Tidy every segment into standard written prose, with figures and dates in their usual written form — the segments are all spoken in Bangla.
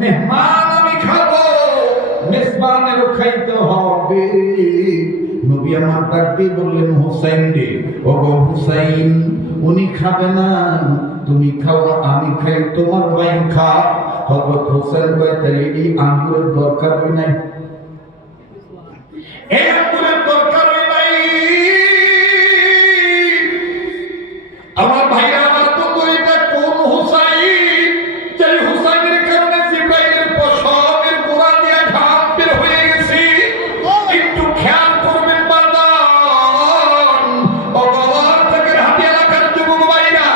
মেহমান আমি খাবো, মেজবানেরও খাইতে হবে। নবী আমার ডাক দিয়ে বললেন, হুসাইন রে, ওগো হুসাইন, উনি খাবে না, তুমি খাও, আমি খাই, তোমার ভাই খা। হযরত হুসাইন কয়, তাহলে এই আঙ্গুরের দরকার হয় নাই, এই আঙ্গুরের দরকার হয় নাই। আমার ভাইরা, আমার বন্ধু, এটা কোন হুসাইন? যে হুসাইনের কারণে জিবরাইলের পশমের গোড়া দিয়ে ঘাম বের হয়ে গেছে। একটু খেয়াল করবেন বাজান, ভগবান থেকে হাতি এলাকার যুবক ভাইরা,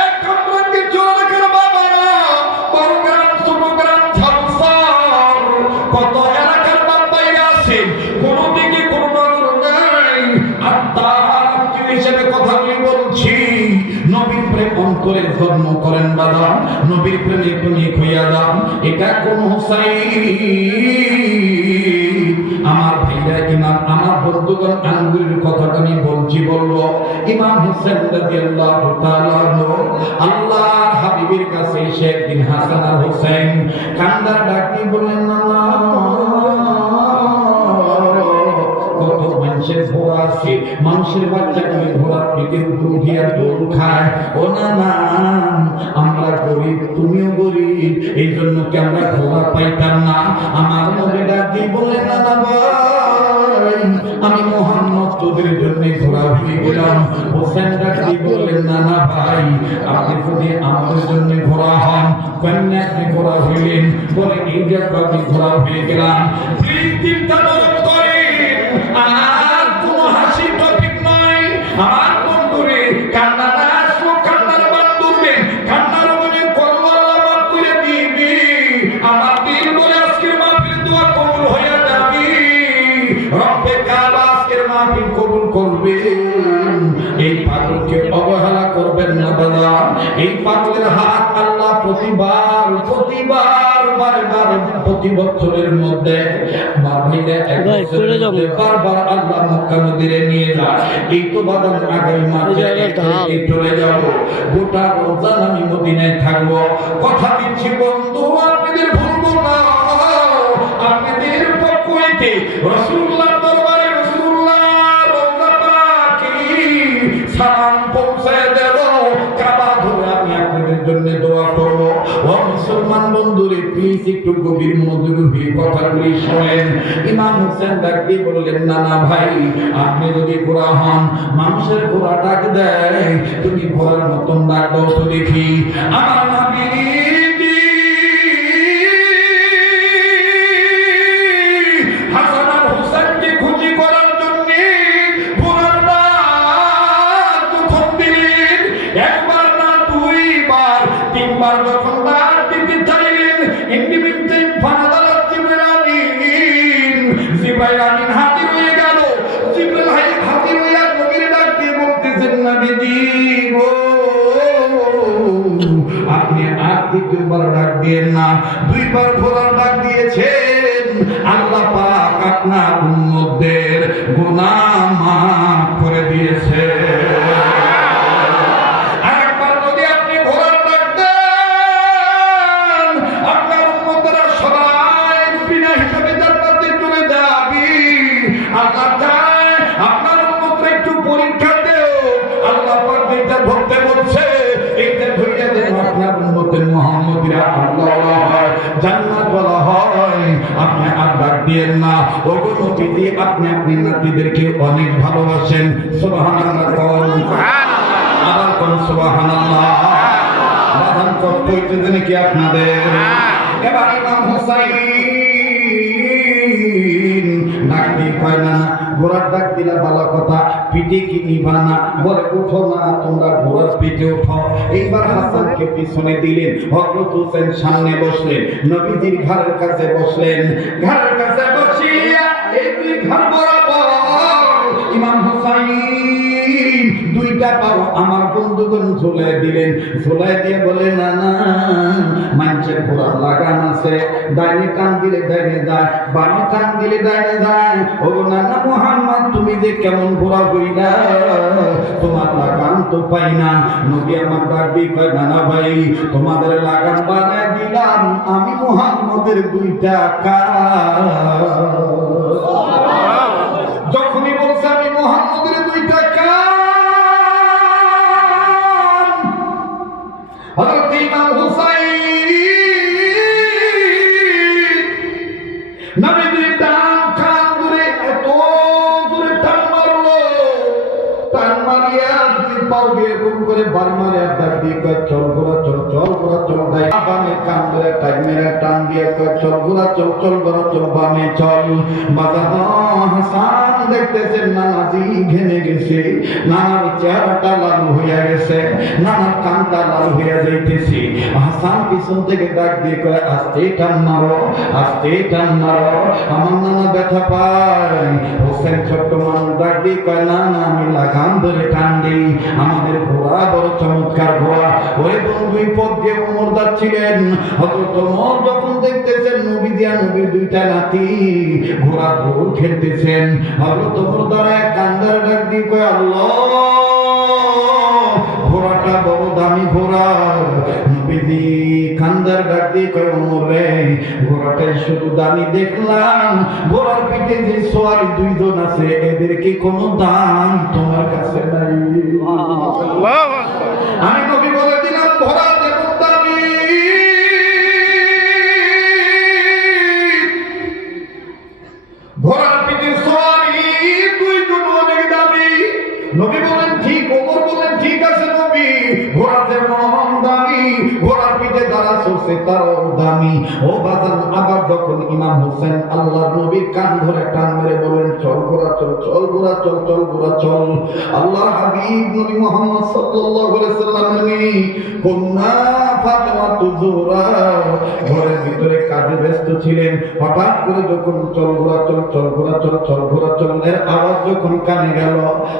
এক কামরাঙ্গে চোর এলাকার বাবারা, বড় গ্রাম, ছোট গ্রাম, ঝালসার, কত এলাকার বাপ ভাইরা আছেন, কোনো দিকে কোনো নজর নাই। আর তার হিসেবে কথাগুলি বলছি, নবীর প্রেম অন্তরে জন্ম করেন বাদাম, নবীর প্রেমে প্রেমিক হইয়া যান। এটা কোন হুসাইন? আমার ভাইরা, ইমাম, আমার বন্ধুগণ, আঙ্গুরের কথাটা আমি বলবো। ইমাম হুসাইন রাদিয়াল্লাহু তাআলা আনহু আল্লাহর হাবিবের কাছে এসে একদিন হাসান আর হুসাইন কান্দার ডাক দিয়ে বললেন, না কত মানুষের ঘোড়া আছে, মানুষের বাচ্চাগুলি ঘোড়ার পেটের উপর উঠিয়া দোল খায়। ও না না, আমরা গরিব, তুমিও গরিব, এই জন্য কি আমরা ঘোড়া পাইতাম না? আমার নবী ডাক দিয়ে বললেন, না না ভাই, আমি মুহাম্মদ তোদের জন্য ঘোড়া হয়ে গেলাম। হোসেন ডাক দিয়ে বললেন, না না ভাই, আপনি যদি আমাদের জন্য ঘোড়া হন, কেন আপনি ঘোড়া হইলেন? বলে, এই যে আমি ঘোড়া হয়ে গেলাম। চিন্তা করেন, আর কোন হাসির টপিক নয়। আমার বন্ধুরে, কান্নাটা আসলো, কান্নার বাদ তুলবেন, কান্নার মনে করবো, আল্লাহ মাফ করে দিবি। আমার দিল বলে আজকের মাহফিল দোয়া কবুল হয়ে যাবি, রব্বে কাবা আজকের মাহফিল কবুল করবে। এই পাগলকে অবহেলা করবেন না বাবা। এই পাগলের হাত আল্লাহ প্রতিবার বারবার প্রতি বছরের মধ্যে বারবার আল্লাহ মক্কা মদিনায় নিয়ে যায়। এই তো বাদাম আগামী মাসে চলে যাব, গোটা রমজান আমি মদিনায় থাকবো। কথা দিচ্ছি বন্ধু, আপনাদের ভুলবো না। আপনাদের পক্ষ হইতে রাসূলুল্লাহ দরবারে সালাম পৌঁছায় দেব, কাবা ধরে আমি আপনাদের জন্য দোয়া করব। ও মুসলমান বন্ধুরে, প্লিজ একটু গভীর মনোযোগী হয়ে কথাগুলি শোনেন। ইমাম হোসেন ডাক দিয়ে বললেন, না না ভাই, আপনি যদি ঘোড়া হন, মানুষের ঘোড়া ডাক দেয়, তুমি ঘোড়ার মতন ডাক দাও তো দেখি। আমার নবী তিনবার যখন ডাক দিতে চাইলেন, ইন্ডিপেন্ডেন্ট ফানাদার জিবরাইল আমিন হাজির হয়ে গেল। জিবরাইল হাজির হইয়া নবীর ডাক দিয়ে বলতেছেন, নবীজি গো, আপনি আর দ্বিতীয়বার ডাক দিয়েন না, দুইবার ঘোড়ার ডাক দিয়েছেন। আল্লাহ পাক আপনার উম্মতদের গুনাহ মাফ করে দিয়েছে। আপনি আপনি নাতিদেরকে অনেক ভালোবাসেন, সুবহানাল্লাহ কোন, আবার কোন সুবহানাল্লাহ। বাদাম কষ্ট হইতেছে নাকি আপনাদের? এবার ইমাম হুসাইন ডাক দিয়ে কয়, না ঘোড়ার ডাক দিলা ভালো কথা, পিঠে কি নিবা না? বলে, উঠো না, তোমরা ঘোড়ার পিঠে উঠো। এইবার হাসানকে পিছনে দিলেন, হযরত হোসেন সামনে বসলেন, নবীজির ঘাড়ের কাছে বসলেন। ঘাড়ের কাছে বসিয়া এই দুই ঘাড় বরাবর ইমাম হুসাইন দুইটা পাও আমার বন্ধুগণ ঝুলাই দিলেন। ঝুলাই দিয়ে বলে না না, মানুষের ঘোড়ার লাগাম আছে, ডাইনে টান দিলে ডাইনে যায়, বামে টান দিলে ডাইনে যায়। ও না না মুহাম্মদ, তুমি যে কেমন ঘোড়া হইলা, তোমার লাগাম তো পাই না। নবী আমার ডাক দিয়ে কয় না না ভাই, তোমাদের লাগাম বানায় দিলাম আমি মুহাম্মদের দুইটা কান। যখনই বলছে আমি মুহাম্মদের দুইটা কান, হযরত ইমাম হুসাইন নবীর ডান কান ধরে এত জোরে টান মারলো, টান মারিয়া দুই পাও দিয়ে এরকম করে বাড়ি মারে আর ডাক দিয়ে কয় চল ঘোড়া চল, চল ঘোড়া চল। বামে কান ধরে টান মেরে টান দিয়ে কয় চল ঘোড়া চল, চল ঘোড়া চল, বামে চল। হাসান দেখতেছেন নানাজি ঘেমে গেছে, নানার চেহারাটা লাল হইয়া গেছে, নানার কানটা লাল হইয়া যাইতেছে। হাসান পিছন থেকে ডাক দিয়ে কয় আস্তে টান মারো, আস্তে টান মারো, আমার নানা ব্যথা পায়। হোসেন ছোট্ট মানুষ ডাক দিয়ে কয় না না, আমি লাগাম ধরে টান দিই, আমাদের ঘোড়া বড় চমৎকার ঘোড়া। ওই বন্ধু পথ দিয়ে ওমর যাচ্ছিলেন, হযরত ওমর যখন দেখতেছেন নবী দিয়া নবীর দুইটা নাতি ঘোড়া দৌড় খেলতেছেন, হযরত ওমর দাঁড়ায় কান্দার ডাক দিয়ে কয় আল্লাহ, ঘোড়াটা বড় দামি ঘোড়া। নবীজি কান্দার ডাক দিয়ে কয় ওমর রে, ঘোড়াটাই শুধু দামি দেখলাম, ঘোড়ার পিঠে যে সওয়ারি দুইজন আছে এদের কি কোনো দাম তোমার কাছে নাই? আমি নবী বলে দিলাম ঘোড়া যেমন দামি, ঘোড়ার পিঠে সওয়ারি দুইজন অনেক দামি। নবী বলেন ঠিক, ওমর বলেন ঠিক আছে নবী, ঘোড়া যেমন দামি, ঘোড়ার পিঠে যারা চলছে তারাও দামি। ও বাজান, আবার যখন ইমাম হোসেন আল্লাহর নবীর কান ধরে টান মেরে বলেন চল ঘোড়া চল, চল ঘোড়া চল, চল ঘোড়া চল। আল্লাহর হাবিব নবী মুহাম্মদ সাল্লাল্লাহু আলাইহি সাল্লামের মেয়ে কন্যা ফাতেমা তুজুরা ঘরের ভিতরে কাজে ব্যস্ত ছিলেন। হঠাৎ করে যখন চল ঘোড়া চল, চল ঘোড়া চল, চল ঘোড়া চল এর আওয়াজ যখন কানে গেল,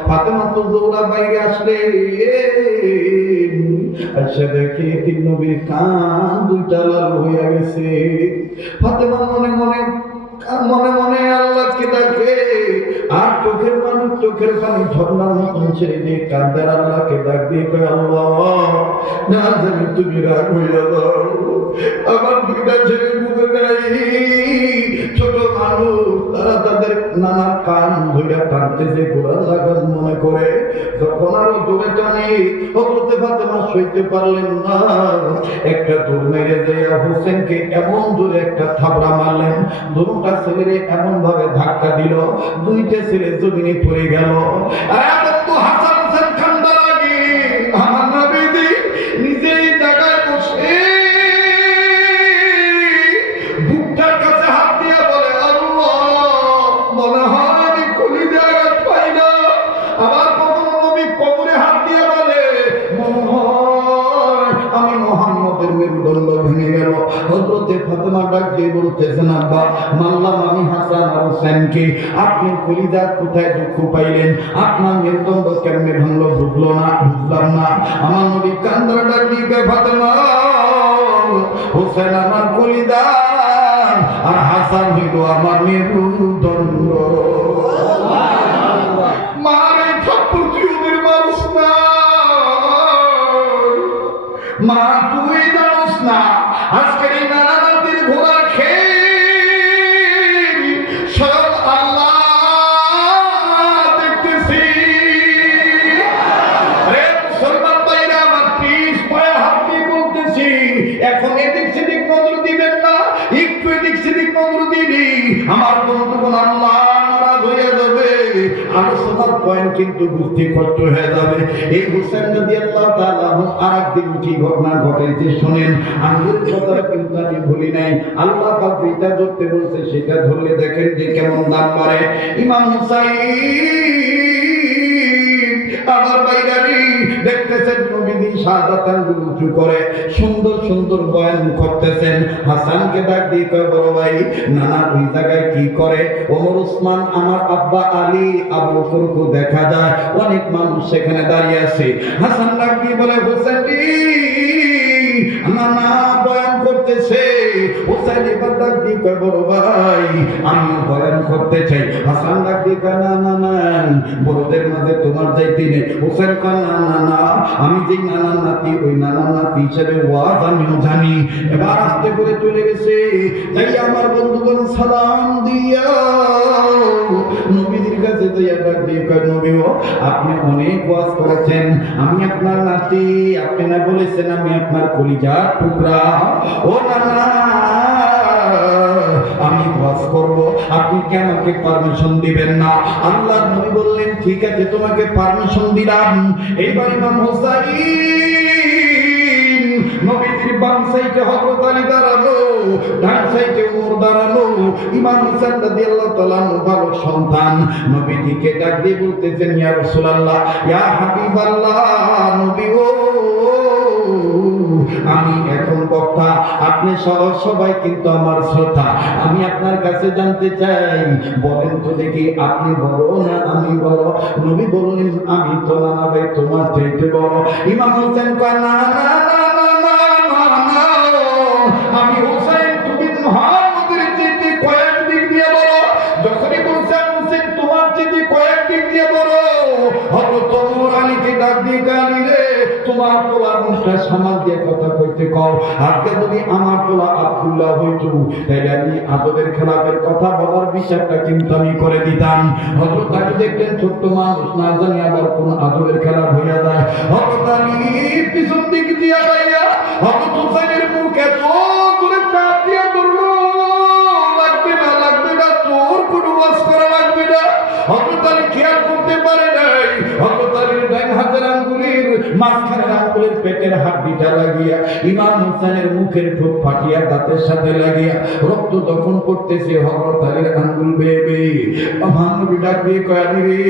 ফাতেমা তুজুরা বাইরে আসলেন, আচ্ছা দেখি তিন নবীর কান দুইটা লাল হইয়া গেছে। ফাতেমা মনে মনে মনে মনে আল্লাহকে ডাকে, আর চোখের পানি ঝর্ণার মতন ছেড়ে দিয়ে কান্দার আল্লাহকে ডাক দিয়ে কয় আল্লাহ, না জানি তুমি রাগ হইয়া দাও, আমার দুইটা ছেলে বুঝে নাই, ছোট মানুষ, তারা তাদের নানার কান ধইরা টানতেছে ঘোড়ার লাগাম মনে করে। যখন আরো দূরে টানে হযরত ফাতেমা সইতে পারলেন না, একটা দৌড় মেরে দেয়া হোসেনকে এমন জোরে একটা থাবড়া মারলেন, দুটা ছেলেরে এমন ভাবে ধাক্কা দিল, দুইটা ছেলে জমিনে পড়ে গেল। হাসান হোসেন কান্দার আগে আমার নবীজি নিজেই জায়গায় বসে বুকটার কাছে হাত দিয়ে বলে আল্লাহ, মনে হয় আমি কলিজা আঘাত পাই না। আবার কখনো নবী কবরে হাত দিয়ে বলে মনে হয় আমি মুহাম্মদের মেরুদণ্ড ভেঙে গেল। হযরত ফাতেমা ডাক দিয়ে বলতেছেন আব্বা, মানলাম আমি হাসান আর হোসেনকে, আপনি কলিজা কোথায় দুঃখ পাইলেন, আপনার মেরুদণ্ড কেমনে ভাঙলো বুঝলাম না। আমার নবী কান্দার ডাক দিয়ে ফাতেমা, হোসেন আমার কলিজা আর হাসান হইল আমার মেরুদণ্ড। মারে থাপ্পড় তুই ওদের মানুষ না, মা তুই জানোস না আজকের এই নানা নাতির ঘোড়ার খেল সব আল্লাহ দেখতেছি। আরে মুসলমান ভাইরা আমার পিস পায়ে হাত দিয়ে বলতেছি, এখন এদিক সেদিক নজর দিবেন না, একটু এদিক সেদিক নজর দিবি আমার বন্ধুগণ আল্লাহ নারাজ হয়ে যাবে, আলোচনার পয়েন্ট কিন্তু বুঝতে কষ্ট হয়ে যাবে। এই হোসেন রাদিয়াল্লাহু তাআলা আরেকদিন কি ঘটনা ঘটেছে শুনেন, আঙ্গুর কথাটা কিন্তু আমি ভুলি নাই। আল্লাহ পাক যেটা ধরতে বলছে সেটা ধরলে দেখেন যে কেমন দাম বাড়ে। ইমাম হুসাইন আমার বাইরানি দেখতে গেছেন, নবীজি শাহাদাত আঙ্গুল উঁচু করে সুন্দর সুন্দর বয়ান করতেছেন। হাসানকে ডাক দিয়ে কয়, বড় ভাই নানা ওই জায়গায় কি করে? ওমর ওসমান, আমার আব্বা আলী, আবু বকরকে দেখা যায়, অনেক মানুষ সেখানে দাঁড়িয়ে আছে। হাসান ডাক দিয়ে বলে, হোসেন নানা বয়ান করতেছে। হোসেন এবার ডাক দিয়ে কয়, বড় ভাই আমি বয়ান করতে চাই। হাসান ডাক দিয়ে কয়, না না না, বড়দের মাঝে তোমার যাইতে নেই। হোসেন কয়, না না না, আমি যেই নানার নাতি, ওই নানার নাতি হিসেবে ওয়াজ আমিও জানি। এবার আস্তে করে চলে গেছে, তাই আমার বন্ধুগণ সালাম দিয়া নবীজির কাছে যাইয়া ডাক দিয়ে কয়, নবীও আপনি অনেক ওয়াজ করেছেন, আমি আপনার নাতি, আপনি না বলেছেন আমি আপনার কলিজার টুকরা। ও নানা আমি ওয়াজ করব, আপনি কি আমাকে পারমিশন দিবেন না? আল্লাহর নবী বললেন, ঠিক আছে তোমাকে পারমিশন দিলাম। এইবার ইমাম হুসাইন নবীজির বাম সাইডে হযরত আলী দাঁড়ানো, ডান সাইডে ওমর দাঁড়ানো। ইমাম হুসাইন রাদিয়াল্লাহু তাআলা ভালো সন্তান, নবীজিকে ডাক দিয়ে বলতেছেন, ইয়া রাসূলুল্লাহ, ইয়া হাবিবাল্লাহ, নবী ও আমি এখন বক্তা, আপনি সবাই কিন্তু আমার শ্রদ্ধা। আমি আপনার কাছে জানতে চাই, বলেন তো দেখি আপনি বড় না আমি বড়? নবী বললেন, আমি তো না ভাই তোমার চাইতে বড়। ইমাম হোসেন কয়, না না না না না না, আমি হোসেন তুমি মুহাম্মদের চাইতে কয়েক দিক দিয়ে বড়। যখনই বলছেন হোসেন তোমার চাইতে কয়েক দিক দিয়ে বড়, হযরত ওমর আলীকে ডাক দিয়ে গালি রে, তোমার পোলার মুখটা সামাল দিয়ে কথা কইতে কও। আজকে যদি আমার পোলা আব্দুল্লাহ হইতো, তাহলে আমি আদবের খেলাফের কথা বলার বিচারটা কিন্তু আমি করে দিতাম। হযরত আলী দেখলেন ছোট্ট মানুষ, না জানি আবার কোন আদবের খেলা হইয়া যায়। হযরত আলী পিছন দিক দিয়া যাইয়া হযরত হুসাইনের মুখ এত জোরে চাপ দিয়া ধরলো, লাগবে না লাগবে না, তোর কোনো ওয়াজ করা লাগবে না। হযরত আলী খেয়াল করতে পারে নাই, হযরত আলীর ডান হাতের আঙ্গুলের মাঝখানের আঙ্গুলের পেটের হাড্ডিটা লাগিয়া ইমাম হুসাইনের মুখের ঠোঁট ফাটিয়া দাঁতের সাথে লাগিয়া রক্ত যখন পড়তেছে, হযরত আলীর আঙ্গুল বেয়ে বেয়ে আমার নবী ডাক দিয়ে কয়, আলী রে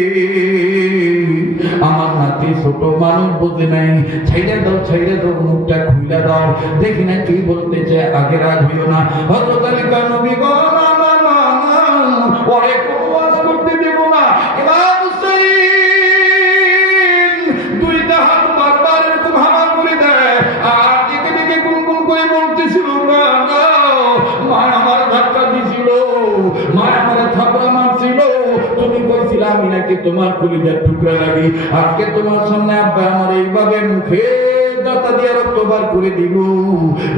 আমার নাতি ছোট মানুষ বোঝে নাই, ছাইড়া দাও, মুখটা খুইলা দাও, দেখি না কি বলতে চায়, আগে রাগ হইও না। হযরত আলী কয়, নবী গো না না না না, ওরে কোনো ওয়াজ করতে দেব না। ইমাম হুসাইন দুইটা হাত বারবার এরকম হামা করে দেয়, আর দিকে দিকে গুনগুন করে বলতেছিল, না না, মা আমার ধাক্কা দিছিল, মা আমার থাপড়া মারছিল, তুমি কইছিলা আমি নাকি তোমার কলিজার টুকরা লাগি, আজকে তোমার সামনে আব্বা আমার এইভাবে মুখে দাঁতা দিয়ে রক্ত বার করে দিল,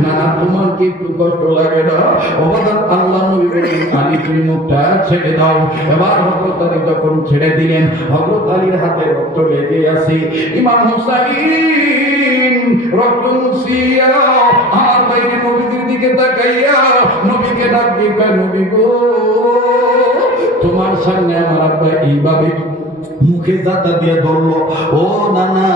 না না তোমার কি একটু কষ্ট লাগে না? অবদান আল্লাহ নবী বলেন, আলী তুমি মুখটা ছেড়ে দাও। এবার হযরত আলী যখন ছেড়ে দিলেন, হযরত আলীর হাতে রক্ত লেগে আছে। ইমাম হুসাইন রক্ত মুছিয়া আমার বাইরে নবীর দিকে তাকাইয়া নবীকে ডাক দিয়ে কয়, নবী গো তোমার সামনে আমার আব্বা এইভাবে মুখে দাঁতা দিয়ে ধরলো, ও নানা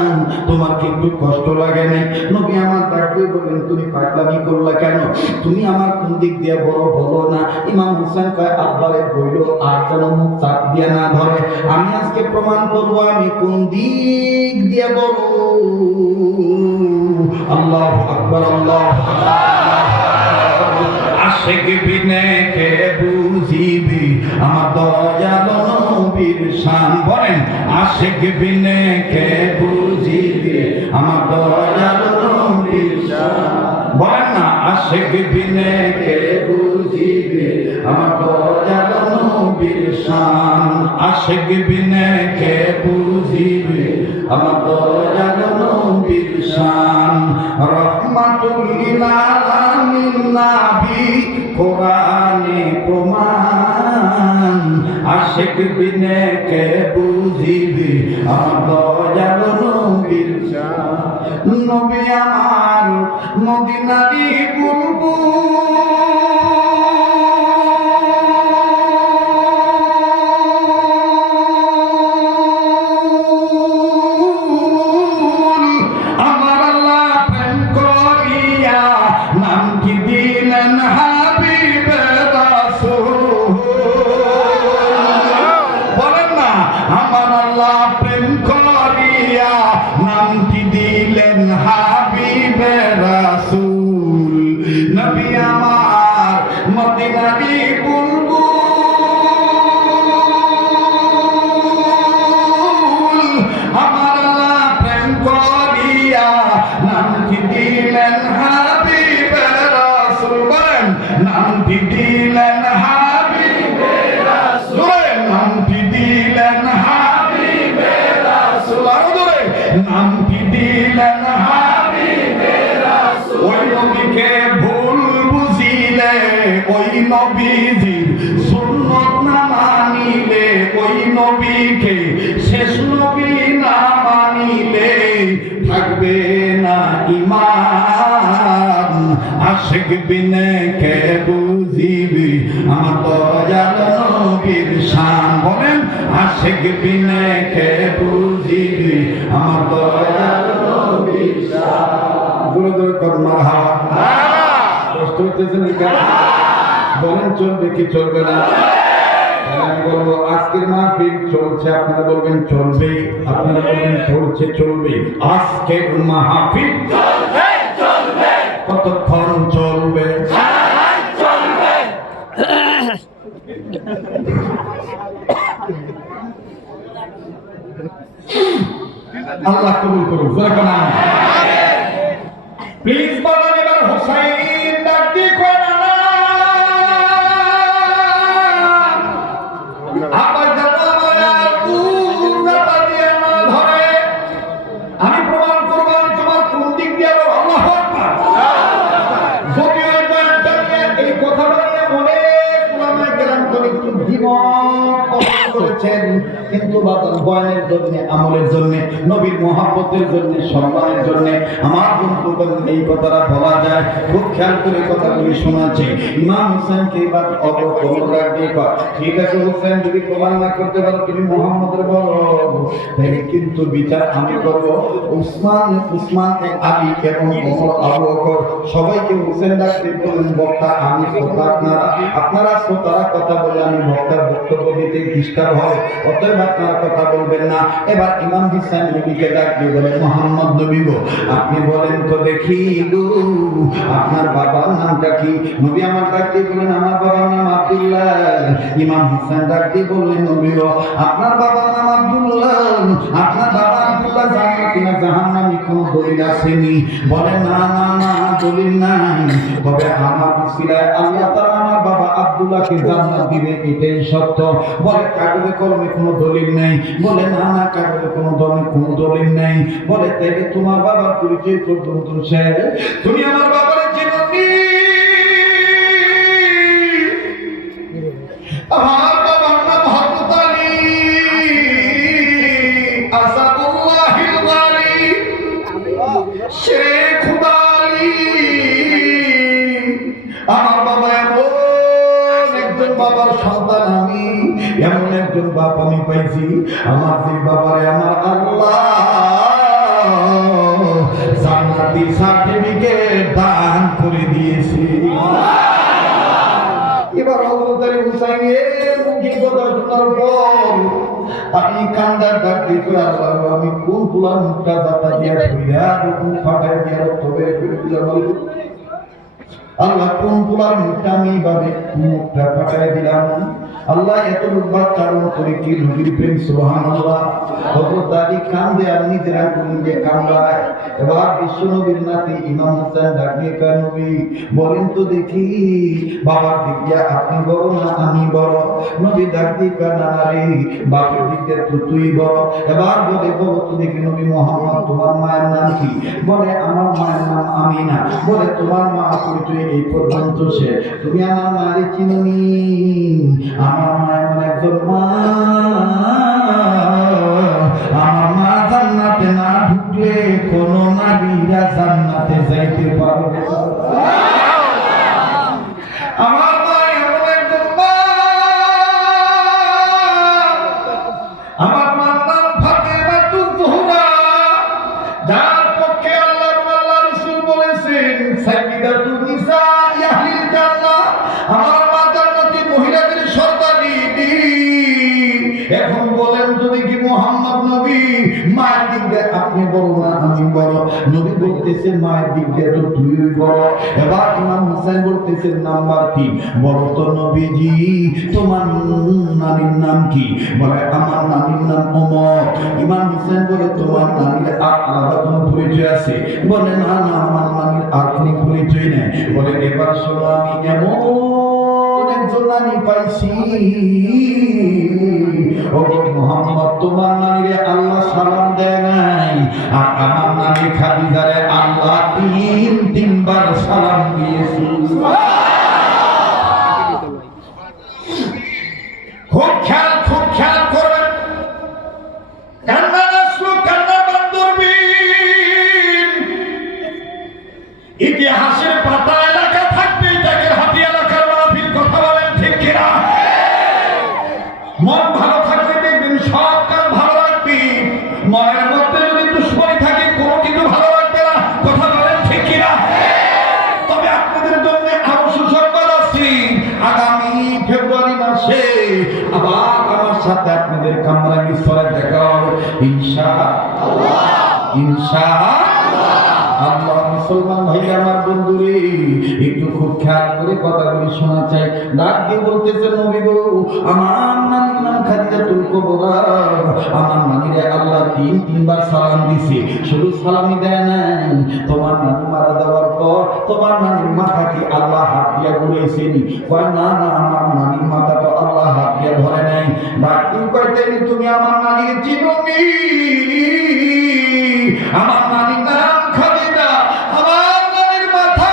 তোমার কি একটু কষ্ট লাগে নাই? নবী আমার ডাক দিয়ে বললেন, তুমি পাগলামি করলা কেন? তুমি আমার কোন দিক দিয়ে বড় বলো না? ইমাম হুসাইন কয়, আব্বারে বইলো আর যেন মুখ চাপ দিয়ে না ধরে, আমি আজকে প্রমাণ করবো আমি কোন দিক দিয়ে বড়। আল্লাহু আকবার, আল্লাহু আকবার। আশিক বিনে কে বুঝিবি আমার দয়াল নবীর শান, বলেন আশিক বিনে কে বুঝিবি আমার দয়াল নবীর শান, বলেন না আশিক বিনে কে বুঝিবি আমার দয়াল নবীর শান, আশিক বিনে কে বুঝিবি আমার দয়াল নবীর শান। রহমাতুল লিল আলামিন নবী কোরআনে প্রমাণ, আশিক বিনে কে বুঝিবি আমার দয়াল নবীর শান। নবী আমার মদিনারি বুলবুল, আমার আল্লাহ প্রেম করিয়া নাম কি দিলেন হাবিবে রাসূল, বলেন না আমার আল্লাহ প্রেম করিয়া নাম কি দিলেন হাবিবে রাসূল নবী আমার মদিনারি বুলবুল আমার আল্লাহ প্রেম করিয়া নামটি দিলেন হাবিবে রাসূল বলেন নামটি দিলেন হাবিবে রাসূল নামটি দিলেন হাবিবে রাসূল আরো জোরে নামটি দিলেন হাবিবে রাসূল ওই নবীকে ভুল বুঝিলে ওই নবীজির সুন্নাত না মানিলে ওই নবীকে শেষ নবী না মানিলে থাকবে না ঈমান আশিক বিনে কে বুঝিবি আমার দয়াল নবীর শান বলেন আশিক বিনে কে বুঝিবি আমার দয়াল নবীর শান জোরে জোরে কর মারহাবা কষ্ট হইতেছে নাকি বলেন চলবে কি চলবে না আমি বলবো আজকের মাহফিল চলছে আপনারা বলবেন চলবে আপনারা বলবেন চলছে চলবে আজকের মাহফিল চলবে চলবে কতক্ষণ চলবে চলবে আল্লাহ কবুল করুন প্লিজ বলেন এবার হুসাইন ডাক দিয়ে কয় না আবার যাব আমার পুরোটা দিয়ে না ধরে আমি প্রমাণ করব তোমার কোন দিক দিয়ে আল্লাহু আকবার যদি এই কথাটা নিয়ে অনেক উলামা কেরাম করে একটু দ্বিমত করেছেন কিন্তু বাদল বয়ানের জন্য আমলের জন্য নবীর মহব্বতের জন্য সম্মানের জন্য আমার বন্ধুগণ এই কথাটা বলা যায় খুব খেয়াল করে কথাগুলি শোনাচ্ছে ইমাম হোসেনকে এবার অবকমরা দিয়ে কয় ঠিক আছে হোসেন যদি প্রমাণ না করতে পারো তুমি মুহাম্মদের বলো তাহলে কিন্তু বিচার আমি করব উসমান আলী এবং ওমর আবু বকর সবাইকে হোসেন ডাকতে বলেন বক্তা আমি শ্রোতা আপনারা শ্রোতারা কথা বলে আমি বক্তার বক্তব্য দিতে ডিস্টার্ব হয় অতএব আপনারা কথা বলবেন না এবার ইমাম হোসেন নবীকে ডাক দিয়ে বলে মুহাম্মদ নবী গো আপনি বলেন তো দেখি গো আপনার বাবার নামটা কি নবী আমার ডাক দিয়ে বলেন আমার বাবার নাম আব্দুল্লাহ ইমাম হোসেন ডাক দিয়ে বললেন নবী গো আপনার বাবার নাম আব্দুল্লাহ আপনার বাবা আব্দুল্লাহ জান্নাতি না জাহান্নামী কোনো দলিল আসেনি বলে না না না দলিল নাই তবে আমার উসিলায় আল্লাহ তাআলা আমার বাবা আব্দুল্লাহকে জান্নাত দিবে এটাই সত্য বলে কাগজে কলমে কোনো দলিল নেই বলে না না কাগজে কোনো দলিল নেই বলে তাইলে তোমার বাবার পরিচয় পর্যন্ত শেষ তুমি আমার বাবার চিনি আমার বাবার নাম হযরত আলী আসাদুল্লাহিল গালি শেখ খুদা আলী আমার বাবা এমন একজন বাবার সন্তান আমি এমন একজন বাপ আমি পাইছি আমার যে বাবারে আমার আল্লাহ জান্নাতি সার্টিফিকেট দান করে দিয়েছি এবার হযরত আলী হুসাইন এর মুখে কথা শোনার পর আমি কান্দার ডাক দিয়ে আল্লাহ আমি কোন তুলার মুখটা দাতা দিয়া ধইরা মুখ ফাটাই দিয়া রক্ত বের করে দিলাম আল্লাহ কোন তুলার মুখটা আমি এইভাবে মুখটা ফাটাই দিলাম আল্লাহ এত রূপবাদ চারণ করে কি নবীর প্রেম সুবহানাল্লাহ হযরত আলী কান্দে আর নিজের নিজে কান্দায় এবার বিশ্ব নবীর নাতি ইমাম হোসেন ডাক দিয়ে কয় নবী বলেন তো দেখি বাবার দিক দিয়ে আপনি বড় না আমি বড় নবী ডাক দিয়ে কয় না রে বাপের দিক দিয়ে তো তুই বড় এবার বলে বলো তো দেখি নবী মুহাম্মদ তোমার মায়ের নাম কি বলে আমার মায়ের নাম আমিনা বলে তোমার মা পরিচয় এই পর্যন্ত সে তুমি আমার মায়ের চিনি আমার মা এমন একজন মা আমার মা জান্নাতে না ঢুকলে কোন নারীরা জান্নাতে যাইতে পারবে আমার মা এমন একজন মা আমার মার নাম ফাতেমাতুজ জোহরা যার পক্ষে আল্লাহ এবং আল্লাহ রাসূল বলেছেন সাইয়্যিদাতুন নিসা আহলিল জান্নাহ আমার মা জান্নাতি মহিলাদের সর্দারি এখন বলেন যদি কি মুহাম্মদ নবী মায়ের দিক দিয়ে আপনি বড় না আমি বড় নবী বলতেছেন মায়ের দিক দিয়ে তো তুই বড়। এবার ইমাম হুসাইন বলতেছেন নাম্বার 3 বড় তো নবীজি তোমার নানির নাম কি? বলে আমার নানির নাম ওমর। ইমাম হুসাইন বলে তোমার নানির আলাদা কোনো পরিচয় আছে? বলে না না আমার নানির আর কোনো পরিচয় নেই। বলে এবার শোনো আমি এমন একজন নানি পাইছি ও মুহাম্মদ তোমার নানিরে আল্লাহ সালাম দেয় নাই আর আমার নানি খাদিজারে আল্লাহ 3 বার সালাম দিয়েছে। খুব খেয়াল করবেন। কান্না আসলো কান্না বান্দরবিন ইতিহাসের পাতা এলাকা থাকবে তাকে হাতি এলাকার মাহফিল কথা বলেন ঠিক কিনা? মন ভালো থাকলে দেখবেন সব কাজ ভালো লাগবে। মনের মধ্যে যদি দুশ্মনী থাকে কোনো কিছু ভালো লাগবে না কথা বলেন ঠিক কিনা? তবে আপনাদের জন্য আরো সুসংবাদ আছে। আগামী ফেব্রুয়ারি মাসে আবার আমার সাথে আপনাদের কামরাঙ্গীরচরে দেখা হবে ইনশাআল্লাহ। আল্লাহ মুসলমান ভাই আমার বন্ধুরে একটু খুব খেয়াল করে কথাগুলি শোনা চাই। ডাক দিয়ে বলতেছে নবী গো আমার নানির নাম খাদিজাতুল কুবরা। আমার নানিরে আল্লাহ 3 বার সালাম দিছে। শুধু সালামই দেয় নাই, তোমার নানি মারা যাওয়ার পর তোমার নানির মাথা কি আল্লাহ হাত দিয়া ঘুরেছেনি? কয় না না আমার নানির মাথা তো আল্লাহ হাত দিয়া ধরে নাই। ডাক দিয়ে কইতেনি তুমি আমার নানির চিনুনি? আমার নানির নাম খাদিজা, আমার নানির মাথা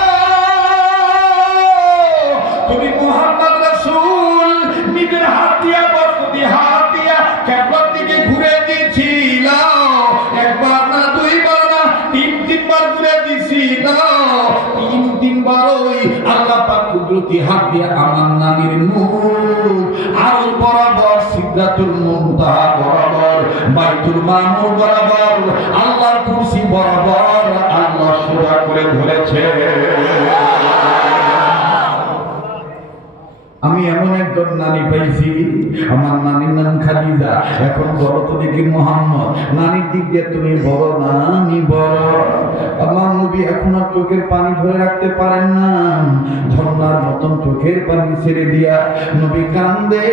তুমি মুহাম্মদ রাসূল নিজের হাত দিয়া বরকতি হাত দিয়া কিবলার দিকে ঘুরে দিয়েছিল। একবার না 2 বার না 3 বার ঘুরে দিয়েছিল। 3 বার ওই আল্লাহ পাক কুদরতি হাত দিয়ে আমার নানির মুখ আর বরাবর সিদরাতুল মুনতাহা বরাবর বাইতুল মামুর বরাবর আল্লাহর কুরসি বরাবর আল্লাহ সোজা করে ধরেছে। আমি এমন একজন নানি পাইছি আমার নানির নাম খাদিজা। এখন বড় তো দেখি মুহাম্মদ। নানির দিক দিয়ে তুমি বড় নানি বড়। আমার নবী এখন আর চোখের পানি ধরে রাখতে পারেন না। ঝর্ণার মতন চোখের পানি ছেড়ে দিয়া নবী কান্দে।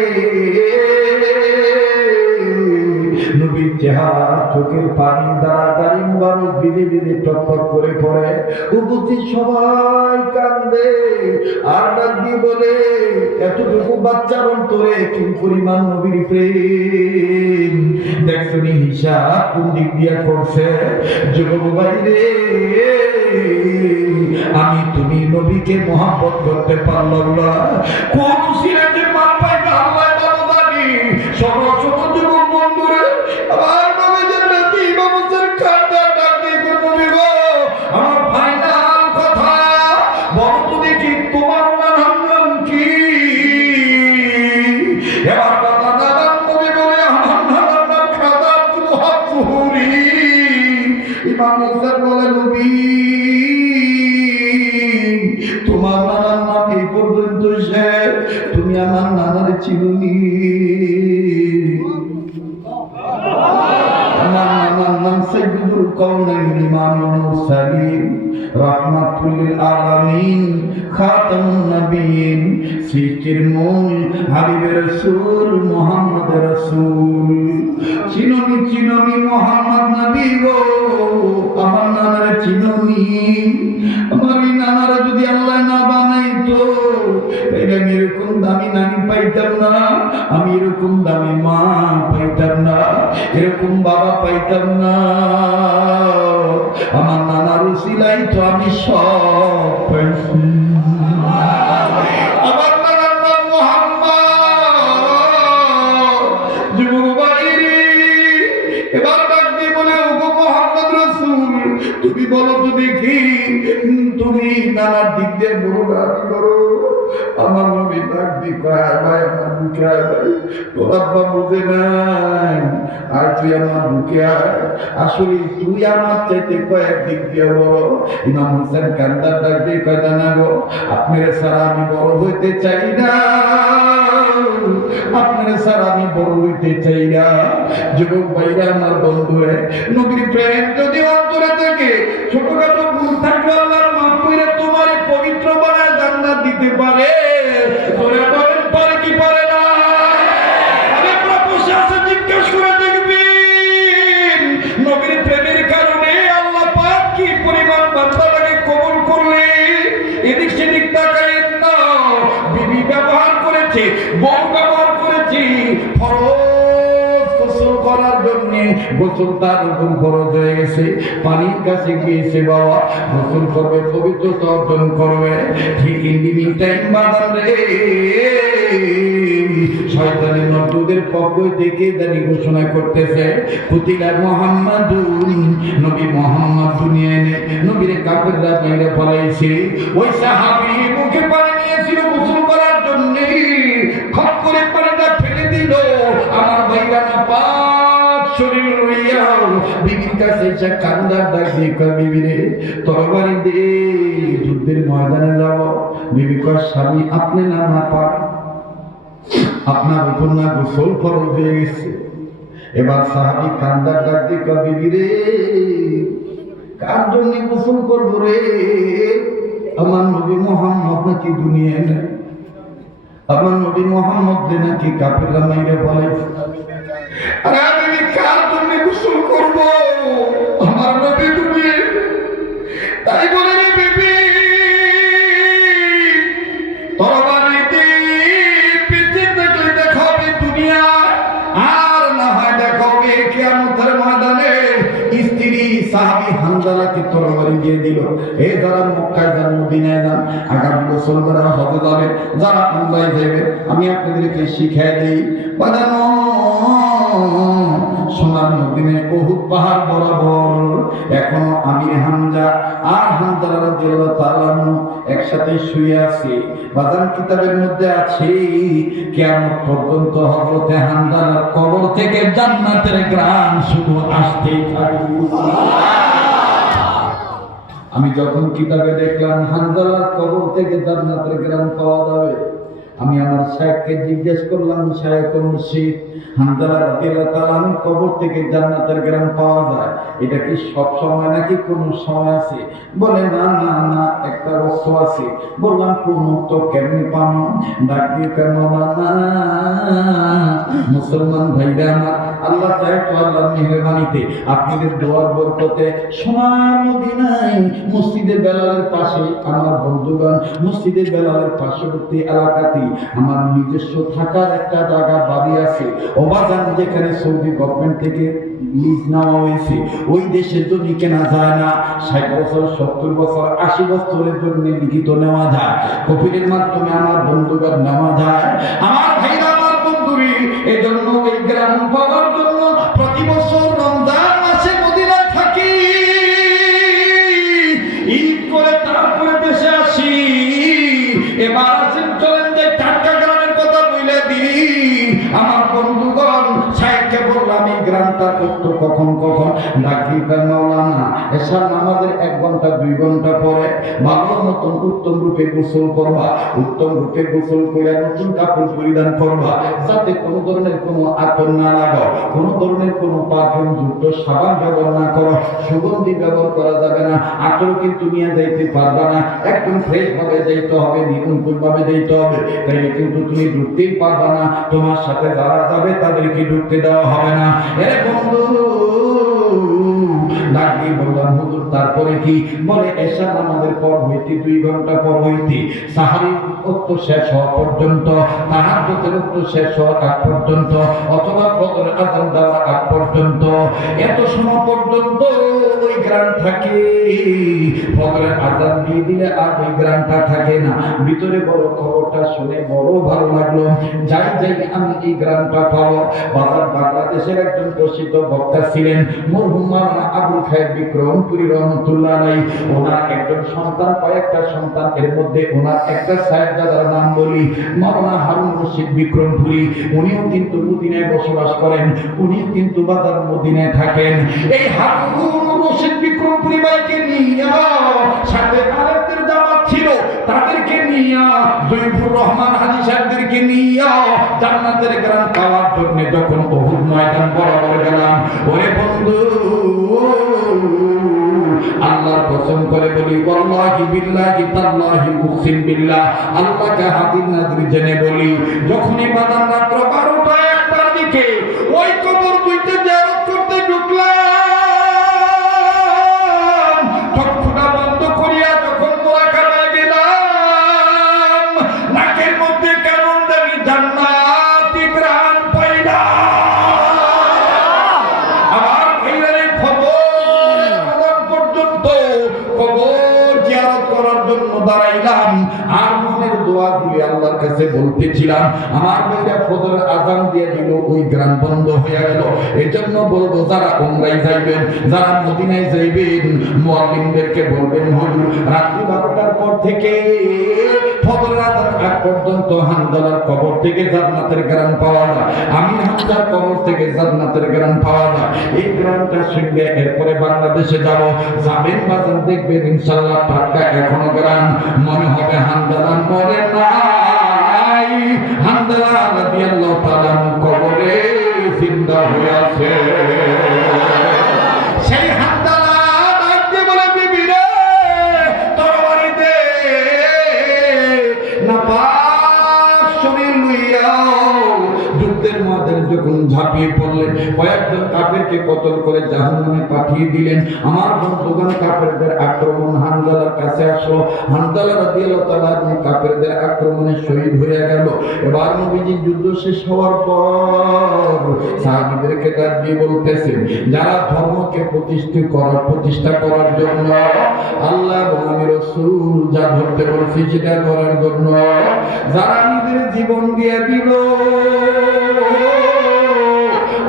নবীর চেহারা চোখের পানি দ্বারা দাড়ি মুবারক বিধে বিধে টকটক করে পড়ে। উপস্থিত সবাই কান্দে আর ডাক দিয়ে বলে এতটুকু বাচ্চার অন্তরে কি পরিমাণ নবীর প্রেম দেখছো নি হিসাব কোন দিক দিয়া করছে। যুবক বাইরে আমি তুমি নবীকে মহব্বত করতে পারলাম না। কোন সিরাজে মান পাইবে আল্লাহ ভালো জানি। সমস্ত যুবক বন্ধুরে আমার নবীদের নাতি ইমাম হোসেন খানটা ডাক দিয়ে নবী গো আমার ফাইনাল কথা বলো তো দেখি তোমার নাম কি? এবার কথা নাম নবী বলে আমার নাম খাদাতুল হাফুরি। ইমাম হোসেন বলে নবী তোমার নানার নাম এই পর্যন্ত শেষ, তুমি আমার নানার চিনুনি? আমার নানার নাম সাইয়্যিদুল কাওনাইন ইমামুল মুরসালিন রাহমাতুল লিল আলামিন খাতামুন নবিয়্যিন সৃষ্টির মূল হাবিবের রাসূল মুহাম্মদ রাসূল। চিনুনি মুহাম্মদ নবী গো আমার নানার চিনুনি? আমার এই নানারা যদি আল্লাহ না বানাইতো তাহলে আমি এরকম দামি নানি পাইতাম না, আমি এরকম দামি মা পাইতাম না, এরকম বাবা পাইতাম না। আমার নানার উসিলাই তো আমি সব পাইছি। আমার নানার নাম মুহাম্মদ। যুবক বাইরে এবার ডাক দিয়ে বলে ওগো মুহাম্মদ রাসূল তুমি বলো তো দেখি তুমি নানার দিক দিয়ে বড় রাজি করো? আমার নবী ডাক দিয়ে কয় ভাই আমার বুকে আয় ভাই, তোর আব্বা বুঝে নাই আর তুই আমার বুকে আয়। আসলে তুই আমার চাইতে কয়েক দিক দিয়ে বড়। ইমাম হোসেন কান্দার ডাক দিয়ে কয় না গো আপনার ছাড়া আমি বড় হইতে চাই না। আপনার স্যার আমি বড় হইতে চাই না। যুবক ভাইরা আমার বন্ধুরে, নবীর প্রেম যদি অন্তরে থাকে, ছোটখাটো ভুল থাকলে আল্লাহর মাফ করে তোমার পবিত্র বানায় জান্নাত দিতে পারে। তোরা বলেন পারে কি পারে না? আমি প্রপোজ আছে জিজ্ঞেস করে দেখবেন, নবীর প্রেমের কারণে আল্লাহ পাক কি পরিমাণ বান্দাটাকে কবুল করলে। এদিক সেদিক তাকাইয়েন না। বিবি ব্যবহার করেছে, বউ ব্যবহার করেছি, ফরজ গোসল করার জন্য গোসল তার উপর ফরজ হয়ে গেছে। পানির কাছে গিয়েছে, বাবা গোসল করবে, পবিত্রতা অর্জন করবে। ঠিক ইন্ডিমিং টাইম বাদাম রে, শয়তানের নটুদের পক্ষ থেকে দাঁড়িয়ে ঘোষণা করতেছে, কুতিলা মুহাম্মাদুন, নবী মুহাম্মদ দুনিয়া এনে নবীর কাফেররা বাইরে ফলাইছে। ওই সাহাবী মুখে পানি নিয়েছিল গোসল করার জন্য, খপ করে পানিটা ফেলে দিল। আমার ভাইরা না পাক শরীর লইয়া বিবির কাছে এসে কান্দার ডাক দিয়ে কয়, বিবি রে তরবারি দে, যুদ্ধের ময়দানে যাব। বিবি কয়, স্বামী আপনি না পাক, আপনার উপর না গোসল ফরজ হয়ে গেছে। এবার সাহাবী কান্দার ডাক দিয়ে কয়, বিবি রে কার জন্য গোসল করবো রে? আমার নবী মুহাম্মদ নাকি দুনিয়ায় নেই, আমার নবী মুহাম্মদ নাকি কাফেররা মাইরে ফলাইছে। আরে আমি কার জন্য গোসল করবো? আমার নবী দুনিয়ায়। তাই বলে রে বিবি, তরবারিতে পিছে থাকলে দেখা হবে দুনিয়া, আর না হয় দেখা হবে কিয়ামতের ময়দানে। স্ত্রী সাহাবী হানজালাকে তরবারি দিয়ে দিল, এই যারা মক্কায় যান, মদিনায় যান, আগামী বছর যারা হজে যাবে, যারা আমরায় যাবে, আমি আপনাদেরকে শিখিয়ে দিই, বাজানো সোনার মদিনে উহুদ পাহাড় বরাবর এখনো আমির হামজা আর হামজা রাদিয়াল্লাহু তাআলা একসাথে শুয়ে আছে। বাজান কিতাবের মধ্যে আছে, কিয়ামত পর্যন্ত হযরতে হামজার কবর থেকে জান্নাতের ঘ্রাণ শুধু আসতেই থাকবে। আমি যখন কিতাবে দেখলাম হামজার কবর থেকে জান্নাতের ঘ্রাণ পাওয়া যাবে, আমি আমার শায়েখকে জিজ্ঞেস করলাম, শায়েখ মুর্শিদ হামজা রাদিয়াল্লাহু তাআলা কবর থেকে জান্নাতের ঘ্রাণ পাওয়া যায়, এটা কি সব সময় নাকি কোন সময় আছে? বলে না না না, একটা ওয়াক্ত আছে। বললাম কোন ওয়াক্ত, কেমনে পাবো? ডাক দিয়ে কেন না মুসলমান ভাইরা আমার, আল্লাহ চায় তো আল্লাহর মেহেরবানিতে আপনাদের দোয়ার বরকতে সোনার মদিনায় মসজিদে বেলালের পাশে আমার বন্ধুগণ, মসজিদে বেলালের পার্শ্ববর্তী এলাকাতে আমার নিজস্ব থাকার একটা জায়গা বাড়ি আছে। অবাজান যেখানে সৌদি গভর্নমেন্ট থেকে লিজ নেওয়া হয়েছে, ওই দেশের জন্য কেনা যায় না। 60 বছর 70 বছর 80 বছরের জন্য লিখিত নেওয়া যায়, কপিলের মাধ্যমে আমার বন্ধুগণ নেওয়া যায়। আমার ভাইরা আমার বন্ধুরি, এই জন্য এই গ্রাম পাওয়ার জন্য প্রতি বছর রমজান মাসে মদিনায় থাকি, ঈদ করে তারপরে দেশে আসি। এবার আসেন চলেন যে টাটকা গ্রামের কথা বলে দিই। আমার বন্ধুগণ, শায়েখকে বললাম এই গ্রামটা করতো কখন কখন, ডাক দিবেন মাওলানা এশার নামাজের 1 ঘন্টা 2 ঘন্টা পরে ভালো মতন উত্তম রূপে গোসল করবা, উত্তম রূপে গোসল করে নতুন কাপড় পরিধান করবা, যাতে কোনো ধরনের কোনো আতর না লাগাও, কোনো ধরনের কোনো পারফিউম যুক্ত সাবান ব্যবহার না করো, সুগন্ধি ব্যবহার করা যাবে না, আতর কিন্তু নিয়ে যাইতে পারবা না, একদম ফ্রেশ ভাবে যাইতে হবে, নিরন্তর ভাবে যাইতে হবে, তাইলে কিন্তু তুমি ঢুকতেই পারবা না, তোমার সাথে যারা যাবে তাদেরকে ঢুকতে দেওয়া হবে না। এরে বন্ধু ডাক দিয়ে বললাম, হুজুর তারপরে কি? বলে এশা নামাজের পর হইতে 2 ঘন্টা পর হইতে সাহারির ওয়াক্ত শেষ হওয়া পর্যন্ত, তাহাজ্জুদের ওয়াক্ত শেষ হওয়ার আগ পর্যন্ত, অথবা ফজরের আযান দেওয়ার আগ পর্যন্ত, এত সময় পর্যন্ত ওই গ্রাম থাকে। ফজরের আযান দিয়ে দিলে আর ওই গ্রামটা থাকে না। ভিতরে বড় খবরটা শুনে বড় ভালো লাগলো, যাই যাই আমি এই গ্রামটা পাবো। বাংলাদেশের একজন প্রসিদ্ধ বক্তা ছিলেন মরহুম মাওলানা আবুল খায়ের বিক্রমপুরী রহমতুল্লাহ আলাইহি। ওনার একজন সন্তান, কয়েকটা সন্তান, এর মধ্যে ওনার একটা সাহেবজাদার নাম বলি মাওলানা হারুন রশিদ বিক্রমপুরী। উনিও কিন্তু মদিনায় বসবাস করেন, উনিও কিন্তু বাজার মদিনায় থাকেন। এই হারুন রশিদ বিক্রমপুরী ভাইকে নিয়ে সাথে আরেকদের জামাত ছিল, তাদেরকে নিয়ে নিয়া জয়পুর রহমান হাজী সাহেবদেরকে নিয়া জান্নাতের গ্রাম পাওয়ার জন্য যখন উহুদ ময়দান বরাবর গেলাম, ওরে বন্ধু আল্লাহর কসম করে বলি, ওয়াল্লাহি বিল্লাহি তাল্লাহি উকসিম বিল্লাহ, আল্লাহকে হাজির নাজির জেনে বলি, যখনই বাদান রাত্র 12টা 1টার দিকে ওই কবর দুইটা জিয়ারত করতে ঢুকলাম, চক্ষুটা বন্ধ করিয়া যখন মোরাকাবায় গেলাম, নাকের মধ্যে কেমন জানি জান্নাতি ঘ্রাণ পাইলাম। আবার এইবারে কবর জিয়ারত করার জন্য দাঁড়াইলাম, আর মনের দোয়াগুলি আল্লাহর কাছে বলতেছিলাম। আমার ভাইরা ফজরের আযান দিয়ে দিল, ওই গ্রাম বন্ধ হয়ে গেল। এজন্য বলবো, যারা উমরায় যাইবেন, যারা মদিনায় যাইবেন, মুয়াল্লিমদেরকে বলবেন, হুজুর রাত্রি 12টার পর থেকে ফজরের আযান আগ পর্যন্ত হামদালার কবর থেকে জান্নাতের গ্রাম পাওয়া যায়, আমিন হামদার কবর থেকে জান্নাতের গ্রাম পাওয়া যায়। এই গ্রামটা শুনলে এরপরে বাংলাদেশে যাব, যাবেন বাজার দেখবেন ইনশাআল্লাহ টাটকা এখনো গ্রাম মনে হবে হামদালা মরে নাই, হামদালা রাদিয়াল্লাহু তাআলা কবরে জিন্দা হয়ে আছে। সেই হামদালা ডাকতে বলে, বিবি রে তরবারি দে, না পাক শরীর লইয়া যুদ্ধের মধ্যে যখন ঝাঁপিয়ে পড়লেন, কয়েকজন কাফেরকে কতল করে জাহান্নামে পাঠিয়ে দিলেন। আমার বন্ধুগণ, কাফেরদের আক্রমণ হামদালার কাছে আসলো, হামদালা রাদিয়াল্লাহু তাআলা কাফেরদের আক্রমণে শহীদ হয়ে গেল। এবার নবীজি যুদ্ধ শেষ হওয়ার পর সাহাবীদেরকে ডাক দিয়ে বলতেছেন, যারা ধর্মকে প্রতিষ্ঠা করার জন্য আল্লাহ এবং আমি রাসূল যা ধরতে বলছি সেটা করার জন্য যারা নিজের জীবন দিয়ে দিল,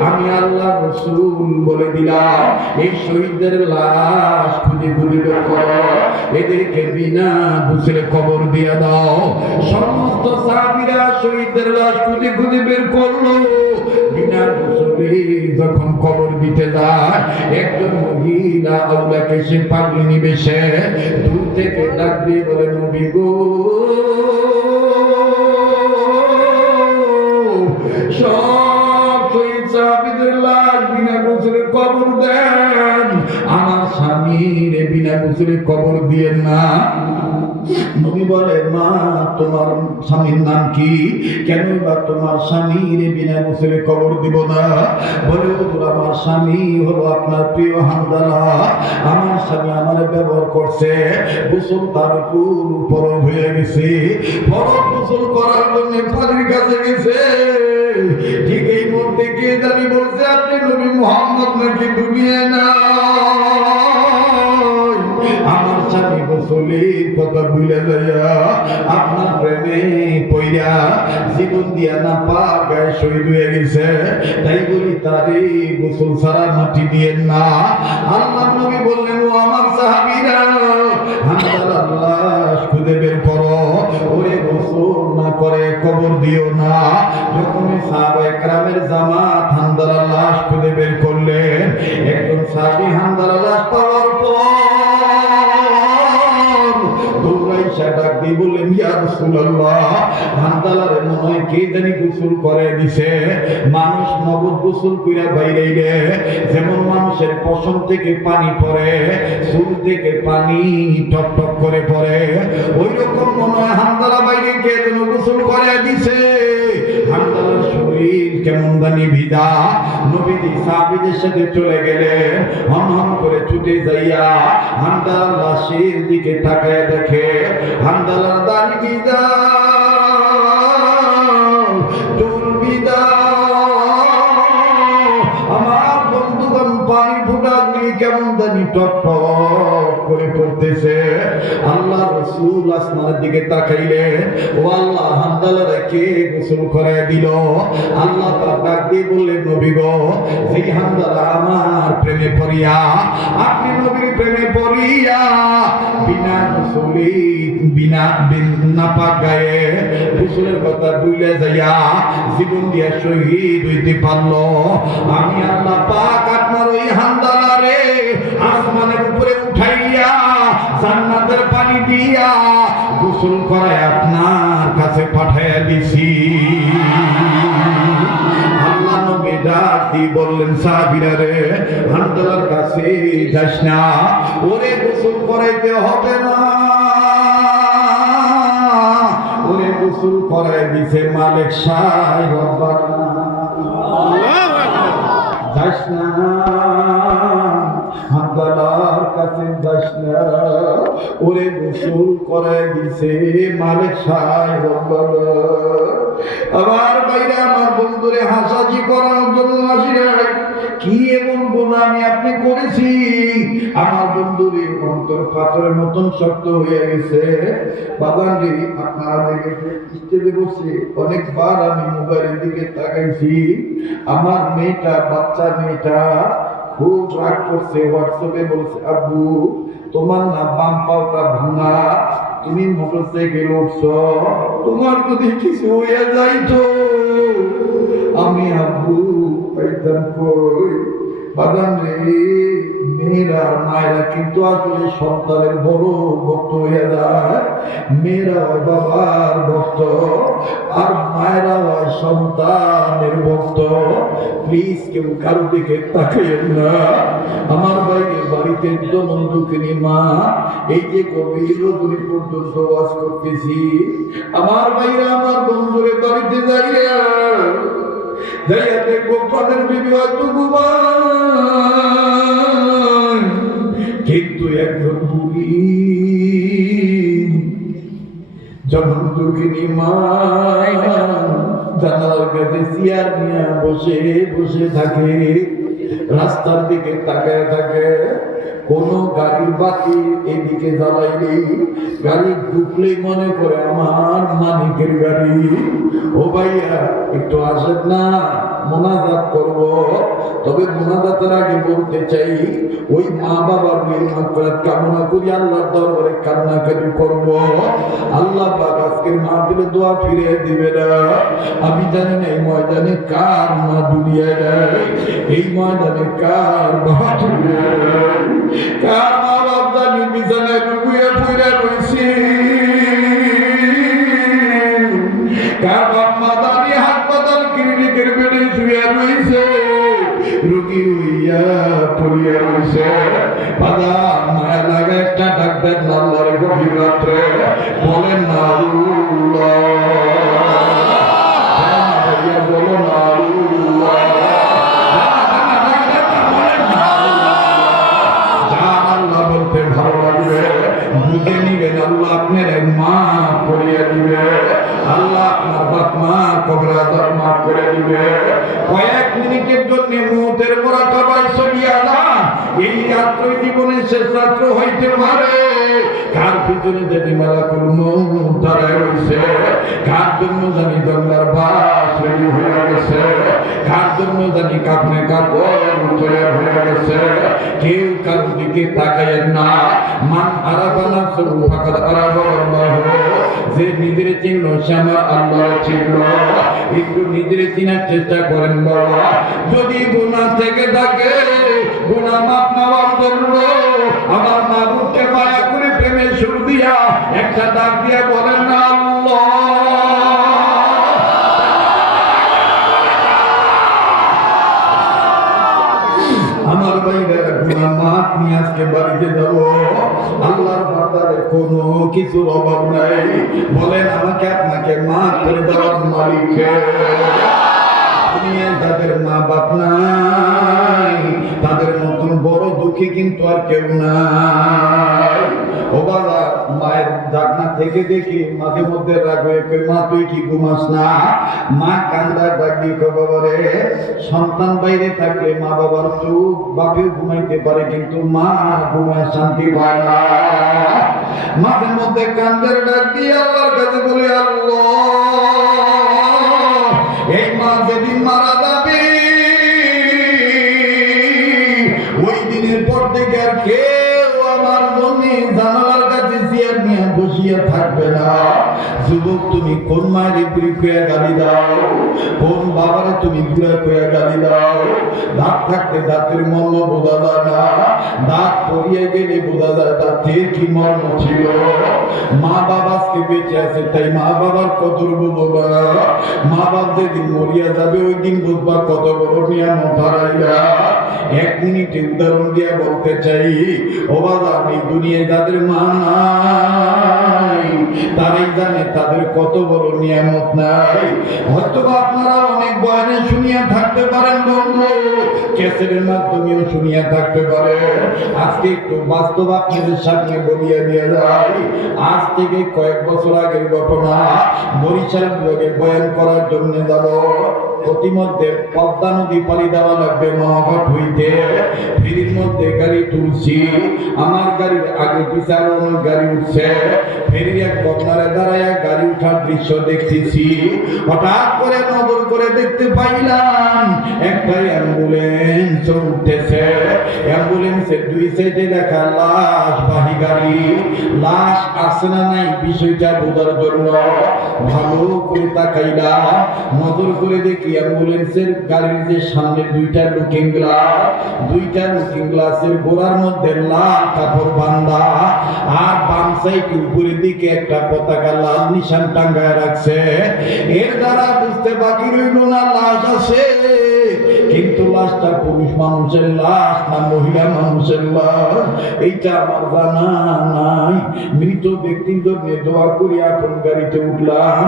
আমি আল্লাহ রাসূল বলে দিলাম, এই শহীদদের লাশ খুঁজে খুঁজে বের করো, এদেরকে বিনা গোসলে কবর দিয়ে দাও। সমস্ত সাহাবীরা শহীদদের লাশ খুঁজে খুঁজে বের করলো, বিনা গোসলে যখন কবর দিতে যায়, একজন মহিলা আল্লাহকে সে পাগলিনী বেশে দূর থেকে ডাক দিয়ে বলে, নবী গো, সব শহীদ সাহাবীদের লাশ বিনা গোসলে কবর দেন, আমার স্বামীর বিনা গোসলে কবর দিয়েন না। নবী বলে, মা তোমার স্বামীর নাম কি? কেন বা তোমার স্বামীর বিনা গোসলে কবর দিব না? বলে, হুজুর আমার স্বামী হলো আপনার প্রিয় হামদালা, আমার স্বামী আমার ব্যবহার করছে, গোসল তার উপর হয়ে গেছে, ফরজ গোসল করার জন্য পানির কাছে গেছে, ঠিক এই মধ্যে কে জানি বলছে, আপনি নবী মুহাম্মদ নাকি দুনিয়া না? আমার স্বামী গোসলের কথা ভুলে যাইয়া আপনার প্রেমে পইরা জীবন দিয়া না পাক গায়ে শহীদ হয়ে গেছে, তাই বলি তারে গোসল ছাড়া মাটি দিয়েন না। আল্লাহ নবী বললেন, ও আমার সাহাবীরা, হামদালার লাশ খুঁজে বের করো, ওরে গোসল না করে কবর দিও না। যখন সাহাবায়ে কেরামের জামাত হামদালার লাশ খুঁজে বের করলেন, একজন সাহাবী হামদালার লাশ পাওয়ার পর দৌড়াইসা ডাক দিয়ে বললেন, ইয়া রাসূলুল্লাহ, হামদালারে মনে হয় কে জানি গোসল করে দিছে। মানুষ নগদ গোসল কইরা বাইরেইলে যেমন মানুষের পশম থেকে পানি পড়ে, চুল থেকে পানি টপ টপ করে পড়ে, ওই রকম মনে হয় হামদালা বাইরে কে যেন গোসল করে দিছে। হামদালার শরীর কেমন জানি ভিজা। নবীজি সাহাবীদের সাথে চলে গেলেন, হন হন করে ছুটে যাইয়া হামদালার লাশের দিকে তাকায় দেখে হামদালার দাড়ি ভিজা, চুল ভিজা। আমার বন্ধুগণ, পানি ফোঁটাগুলি কেমন জানি টপ টপ করে পড়তেছে। আল্লাহ রাসূল আসমানের দিকে তাকাইলেন, ও আল্লাহ, হামদালারে কে গোসল করে দিল? আল্লাহ পাক ডাক দিয়ে বললেন, নবী গো, সেই হামদালা আমার প্রেমে পড়িয়া, আপনি নবীর প্রেমে পড়িয়া বিনা গোসলে বিনা নাপাক গায়ে গোসলের কথা ভুলে যাইয়া জীবন দিয়া শহীদ হইতে পারলো। আমি আল্লাহ পাক আপনার ওই হামদালারে আসমানের উপরে উঠাইয়া জান্নাতের পানি দিয়া গোসল করায় আপনার কাছে পাঠাইয়া দিছি। আল্লাহ নবী ডাকি বললেন, সাহাবীরা রে, হানজালার কাছে যাস না, ওরে গোসল করাইতে হবে না, ওরে গোসল করাই দিছে মালিক সাহেব রব্বানা। যাস না, হানজালার কাছে যাস না, ওরে গোসল করাই দিছে মালিক সাহেব রব্বানা। আমার বাইরে আমার বন্ধুরে হাসাজি করানোর জন্য আসি রে, কি এমন গুনাহ আমি আপনি করেছি? আমার বন্ধুরে অন্তর পাথরের মতন শক্ত হয়ে গেছে। বাবান রে, আপনারা দেখেছেন স্টেজে বসে অনেকবার আমি মোবাইলের দিকে তাকাইছি, আমার মেয়েটা, বাচ্চা মেয়েটা খুব রাগ করছে, হোয়াটসঅ্যাপে বলছে, আব্বু তোমার না বাম পাওটা ভাঙা, তুমি মোটরসাইকেল উঠছ, তোমার যদি কিছু হয়ে যাইতো আমি আব্বু পাইতাম কই? বাদাম রে, মেয়েরা মায়েরা কিন্তু আসলে সন্তানের বড় ভক্ত হয়ে যায়। মেয়েরা হয় বাবার ভক্ত, আর মায়েরা হয় সন্তানের ভক্ত। প্লিজ কেউ কারো দিকে তাকাইয়েন না। আমার বাইরে বাড়িতে জনম দুঃখিনী মা, এই যে গভীর রজনী পর্যন্ত ওয়াজ করতেছি, আমার বাইরে আমার বন্ধুরে বাড়িতে যাইয়া দেখবো প্রাণের বিবি হয়তো ঘুমায়, কিন্তু একজন বুড়ি জনম দুঃখিনী মা জানালার কাছে চেয়ার নিয়ে বসে বসে থাকে, রাস্তার দিকে তাকায় থাকে। কোন গাড়ির বাতি এদিকে জ্বালাইলেই গাড়ি ঢুকলেই মনে করে আমার মালিকের গাড়ি। ও ভাইয়া, একটু আসেন না, মোনাজাত করব। তবে মোনাজাতের আগে বলতে চাই, ওই মা বাবার মাগফিরাত কামনা করি, আল্লাহর দরবারে কান্নাকাটি করব। আল্লাহ পাক আজকের মাহফিলে দোয়া ফিরিয়ে দিবে না। আমি জানি না এই ময়দানে কার মা দুনিয়ায় নেই, এই ময়দানে কার বাবা দুনিয়ায় নেই, কার মা বাপ জানি বিছানায় ডুবিয়ে পড়ে রয়েছে, কার বাপ মা জানি হাসপাতাল ক্লিনিকের বেডে শুয়ে রয়েছে, রোগী হইয়া পড়িয়া রয়েছে। বাবা মায়া লাগে একটা ডাক্তার আল্লাহর গভীর রাত্রে বলেন না আল্লাহ, বলো না আল্লাহ, আল্লাহ বলতে ভালো লাগবে, বুঝে নিবেন আল্লাহ আপনার এক মা করিয়া দিবে, আল্লাহ আপনার বাপ মা কবর আযাব মাফ করে দিবে। কয়েক মিনিটের জন্য মুহূর্তের মুরাকাবায় সরিয়া না, এই রাত্র জীবনের শেষ রাত্র হইতে পারে। কার পিছনে জানি মালাকুল মউত দাঁড়ায় রয়েছে, কার জন্য জানি জঙ্গলার বাস রেডি হয়ে গেছে, কার জন্য জানি কাপনে কাপড় তৈরি হয়ে গেছে। কেউ কারোর দিকে তাকায়েন না। মান আরাফা নাফসাহু ফাকাদ আরাফা আল্লাহ, যে নিজের চিনল সে আমার আল্লাহ চিনল। একটু নিজের চিনার চেষ্টা করেন বাবা। যদি গুনাহ থেকে থাকে, গুনাহ মাফ নেওয়ার জন্য আমার মাবুদকে মায়া করে প্রেমের সুর দিয়া একটা ডাক দিয়া বলেন না আল্লাহ। আমার ভাইরা গুনাহ মাফ নিয়ে আজকে বাড়িতে যাব। আল্লাহর বান্দারে কোনো কিছুর অভাব নাই। বলেন আমাকে আপনাকে মাফ করে দেওয়ার মালিক কে? দুনিয়ায় যাদের মা বাপ নাই, তাদের মতন বড় দুঃখী কিন্তু আর কেউ নাই। ও বাবা, মায়ের জাগনা থেকে দেখি মাঝে মধ্যে রাগ হয়ে কই, মা তুই কি ঘুমাস না? মা কান্দার ডাক দিয়ে কই, বাবা রে, সন্তান বাইরে থাকলে মা বাবার চোখ বাপেও ঘুমাইতে পারে, কিন্তু মা ঘুমায় শান্তি পায় না। মাঝে মধ্যে কান্দার ডাক দিয়ে আল্লাহর কাছে বলে, আল্লাহ এই মা যেদিন মারা যাবে, ওই দিনের পর থেকে আর কেউ আমার জন্য জানালার কাছে চেয়ার নিয়ে বসিয়া থাকবে না। যুবক তুমি কোন মায়ের বুড়ি কইয়া গালি দাও, কোন বাবারে তুমি বুড়া কইয়া গালি দাও? দাঁত থাকতে দাঁতের মর্ম বোঝা যায় না, দাঁত পড়িয়ে গেলে বোঝা যায় দাঁতের কি মর্ম ছিল। মা বাবা আজকে বেঁচে আছে তাই মা বাবার কদর বুঝবো না, মা বাপ যেদিন মরিয়া যাবে ওই দিন বুঝবা কত বড় নিয়ামত হারাইয়া। এক মিনিটে উদাহরণ দিয়া বলতে চাই, ও বাবা আমি দুনিয়ায় যাদের মা নাই তারাই জানে তাদের কত বড় নিয়ামত নাই। হয়তো আপনারা অনেক বয়ানে শুনিয়া থাকতে পারেন বন্ধু, ক্যাসেটের মাধ্যমেও শুনিয়া থাকতে পারেন। আজকে একটু বাস্তব আপনাদের সামনে বলিয়া দিয়া যায়। আজ থেকে কয়েক বছর আগের ঘটনা। বরিশাল বিভাগে বয়ান করার জন্য যাব, প্রতিমধ্যে পদ্মা নদী পাড়ি দেওয়া লাগবে মহাঘাট হইতে। ফেরির মধ্যে গাড়ি তুলছি, আমার গাড়ির আগে পিছার অনেক গাড়ি উঠছে। ফেরির এক কর্নারে দাঁড়ায় গাড়ি উঠার দৃশ্য দেখতেছি। হঠাৎ করে নজর করে দেখতে পাইলাম একটা অ্যাম্বুলেন্স উঠতেছে। অ্যাম্বুলেন্সের দুই সাইডে দেখা লাশ বাহী গাড়ি। লাশ আছে না নাই বিষয়টা বোঝার জন্য ভালো করে তাকাইলাম। নজর করে দেখি অ্যাম্বুলেন্সের গাড়ির যে সামনে দুইটা লুকিং গ্লাসের গোড়ার মধ্যে লাল কাপড় বাঁধা, আর বাম সাইডে উপরের দিকে একটা পতাকা লাল নিশান টাঙ্গায় রাখছে। এর দ্বারা বুঝতে বাকি রইল না লাশ আছে, কিন্তু লাশটা পুরুষ মানুষের লাশ না মহিলা মানুষের লাশ এইটা আমার জানা নাই। মৃত ব্যক্তির জন্য দোয়া করি আপন গাড়িতে উঠলাম।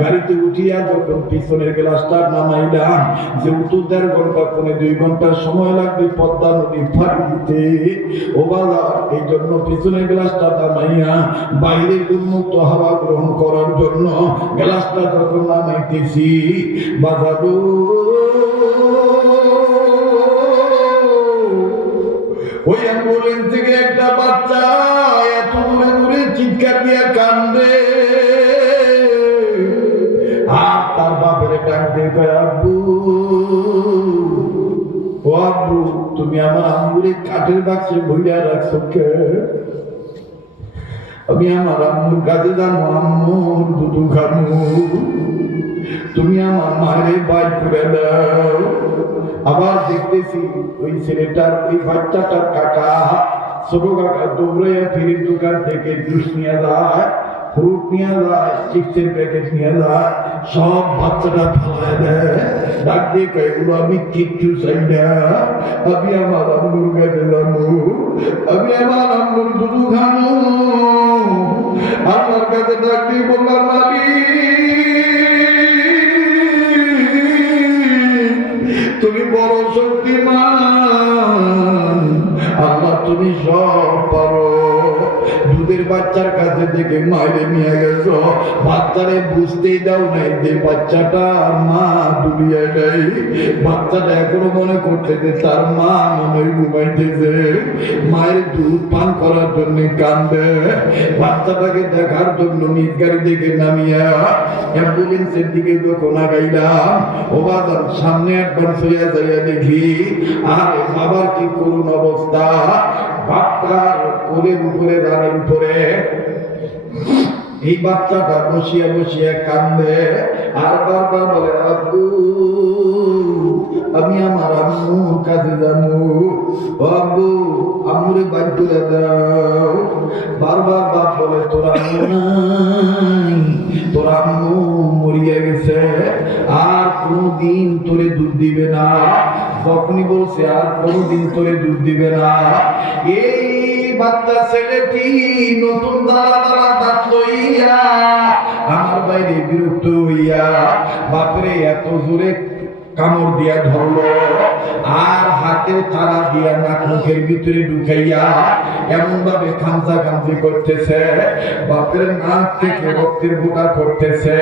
গাড়িতে উঠিয়া যখন পিছনের গ্লাসটা নামাইলাম, যে উত্তর 1.5 ঘন্টা 2 ঘন্টা সময় লাগবে পদ্মা নদী পাড়ি দিতে। ও বাবা এই জন্য পিছনের গ্লাসটা নামাইয়া বাইরের উন্মুক্ত হাওয়া গ্রহণ করার জন্য গ্লাসটা যখন নামাইতেছি, বাজারু ওই অ্যাম্বুলেন্স থেকে একটা বাচ্চা এত দূরে দূরে চিৎকার দিয়া কান্দে। আর তার বাপের ডাক দিয়ে কয়, আব্বু ও আব্বু তুমি আমার আম্মুরে কাঠের বাক্সে ভইয়া রাখছো কে? আমি আমার আম্মুর কাছে যাবো, আম্মুর দুধু খাবো, তুমি আমার মায়ের বাইর করে দাও। আবার দেখতেছি ওই ছেলেটার ওই বাচ্চাটার কাকা, ছোট কাকা দৌড়াইয়া ফিরির দোকান থেকে জুস নিয়ে যায়, ফ্রুট নিয়ে যায়, চিপসের প্যাকেট নিয়ে যায়, সব বাচ্চাটা ফালায় দেয়। ডাক দিয়ে কয়, এগুলো আমি কিচ্ছু চাই না, আমি আমার আম্মুর কাছে যাবো, আমি আমার আম্মুর দুধু খাবো। আল্লাহর কাছে ডাক দিয়ে বললাম, মালি তুমি বড় শক্তিমান, আল্লাহ তুমি সব পারো। দুধের বাচ্চার কাছে থেকে মাইরে নিয়ে গেছ, বাচ্চারে বুঝতেই দাও নাই যে বাচ্চাটার মা দুনিয়ায় নাই। বাচ্চাটা এখনো মনে করতেছে তার মা মনে ঘুমাইতেছে, মায়ের দুধ পান করার জন্য কান্দে। বাচ্চাটাকে দেখার জন্য নিজ গাড়ি থেকে নামিয়া অ্যাম্বুলেন্সের দিকে যখন আগাইলাম, ও বাজার সামনে অ্যাডভান্স হইয়া যাইয়া দেখি আরে বাবার কি করুণ অবস্থা। বাচ্চার কোলের উপরে রানের উপরে এই বাচ্চাটা বসিয়া বসিয়া কান্দে আর বারবার বলে, আব্বু আমি আমার আম্মুর কাছে যাবো, ও আব্বু আম্মুরে বাইর করে দাও। বারবার বাপ বলে, তোর আম্মু নাই, তোর আম্মু মরিয়া গেছে, আর কোনদিন তোরে দুধ দিবে না। যখনই বলছে আর কোনদিন তোরে দুধ দিবে না, এই বাচ্চা ছেলেটি নতুন দাঁড়া দাঁত লইয়া আমার বাইরে বিরক্ত হইয়া বাপরে এত জোরে কামড় দিয়া ধরলো, আর হাতের তারা দিয়া নাক মুখের ভিতরে ঢুকাইয়া এমন ভাবে খামচা খামচি করতেছে, বাপের নাক থেকে রক্তের ফোঁটা করতেছে,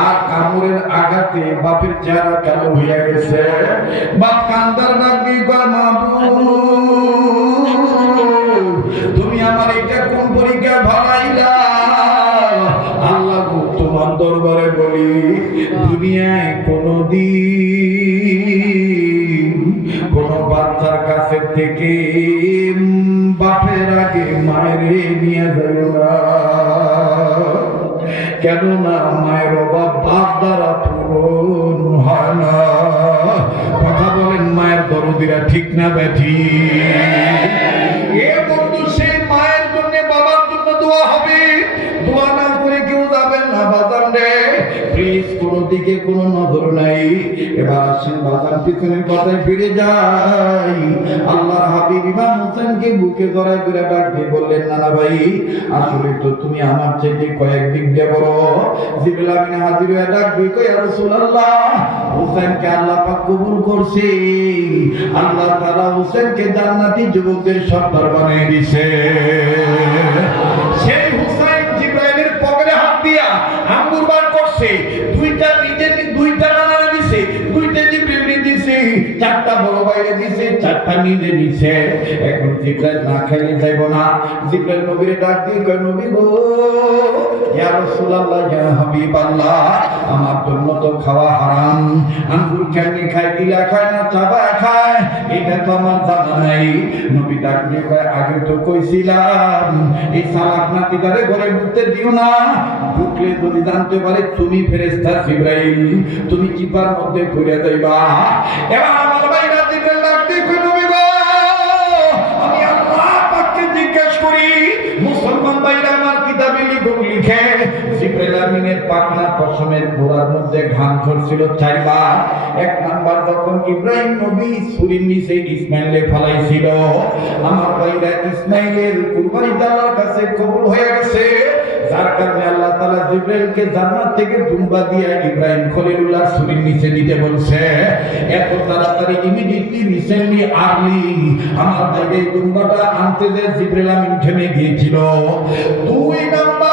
আর কামড়ের আঘাতে বাপের চেহারা কালো হইয়া গেছে। বাপ কান্দার ডাক দিয়ে কয়, তুমি আমার এটা কোন পরীক্ষা ভালাইলা? আল্লাহ তোমার দরবারে বলি, দুনিয়ায় কোনদিন কোন বাচ্চার কাছে থেকে বাপের আগে মায়েরে নিয়ে যাবে না। কেননা মায়ের অভাব বাপ দ্বারা পূরণ হয় না। কথা বলেন মায়ের দরদিরা ঠিক না ব্যাঠি? এ বন্ধু সেই মায়ের জন্য বাবার জন্য দোয়া হবে, দোয়া না করে কেউ যাবেন না বাজান রে। প্লিজ কোনো দিকে কোনো নজর নাই। এবার আসেন বাজার পিছনের কথায় ফিরে যাই। আল্লাহর হাবিব ইমাম হোসেনকে বুকে জড়ায় ধরে ডাক দিয়ে বললেন, নানা ভাই আসলে তো তুমি আমার চাইতে কয়েক দিক দিয়ে বড়। জিবরিল আমিন হাজির হয়ে ডাক দিয়ে কয়, ইয়া রাসূলুল্লাহ, হোসেনকে আল্লাহ পাক কবুল করছে। আল্লাহ তাআলা হোসেনকে জান্নাতি যুবকদের সর্দার বানিয়ে দিয়েছে। সেই হুসাইন জিবরাইলের পকেটে হাত দিয়া আঙ্গুর বার করছে, দুইটা নিজে দুইটা নানারে দিছে, দুইটা জিবরাইল দিছে, চারটা বড় বাইরে দিছে, চারটা নিজে দিছে। এখন জিবরাইল না খাইলে যাইব না। জিবরাইল নবীরে ডাক দিয়ে কয়, নবী গো, ইয়া রাসূলুল্লাহ, ইয়া হাবিবাল্লাহ, আমার জন্য তো খাওয়া হারাম। আঙ্গুর কেমনি খায়, দিলা খায় না চাবা খায়, এটা তো আমার জানা নাই। নবী ডাক দিয়ে কয়, আগে তো কইছিলাম এই সালাক নাতিদারে ঘরে ঢুকতে দিও না। ঢুকলে যদি জানতে পারে তুমি ফেরেশতা জিবরাইল, তুমি চিপার মধ্যে পড়ে যাইবা। এবার আমার ভাইরা জিবরাইল ডাক দিয়ে কয়, নবী গো, আমি আল্লাহ পাককে জিজ্ঞেস করি, মুসলমান ভাইরা আমার কিতাবে লিখে জিবরাইল আমিনের পাকনা পশমের গোড়ার মধ্যে ঘাম ঝরছিল 4 বার। 1 নাম্বার যখন ইব্রাহিম নবী ছুরির নিচে ইসমাইলে ফলাইছিল, আমার ভাইরা ইসমাইলের কুরবানি আল্লাহর কাছে কবুল হয়ে গেছে, যার কারণে আল্লাহ তাআলা জিবরাইলকে জান্নাত থেকে দুম্বা দিয়ে ইব্রাহিম খলিলুল্লাহ ছুরির নিচে দিতে বলছে। এত তাড়াতাড়ি ইমিডিয়েটলি রিসেন্টলি আর্লি আমার ভাইরা এই দুম্বাটা আনতে যে জিবরাইল আমিন থেমে গিয়েছিল। 2 নাম্বার,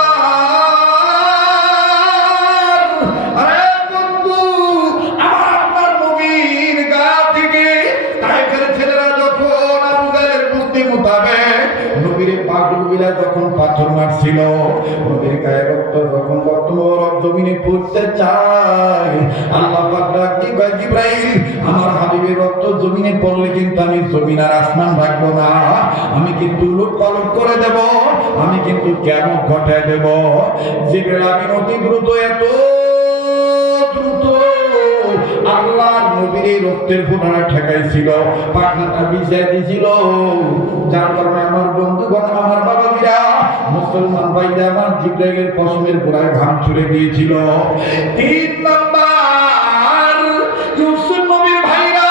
যখন পাথর মারছিল, নবীর গায়ে রক্ত যখন জমিনে পড়তে চায়, আল্লাহ পাক ডাক দিয়ে কয়, জিবরাইল, আমার হাবিবের রক্ত জমিনে পড়লে কিন্তু আমি জমিন আর আসমান রাখবো না, আমি কিন্তু উলট পালট করে দেব, আমি কিন্তু কিয়ামত ঘটায় দেব। জিবরাইল আমিন অতি দ্রুত, এত দ্রুত আল্লাহর নবীর এই রক্তের ফোঁটা ঠেকাইছিল, পাখনাটা বিছিয়ে দিয়েছিল। যার কারণে আমার বন্ধুগণ, আমার বাবাজিরা, মুসলমান ভাইরা আমার জিবরাইলের পশমের গোড়ায় ঘাম ছুড়ে দিয়েছিল। 3 নাম্বার, ইউসুফ নবীর ভাইরা,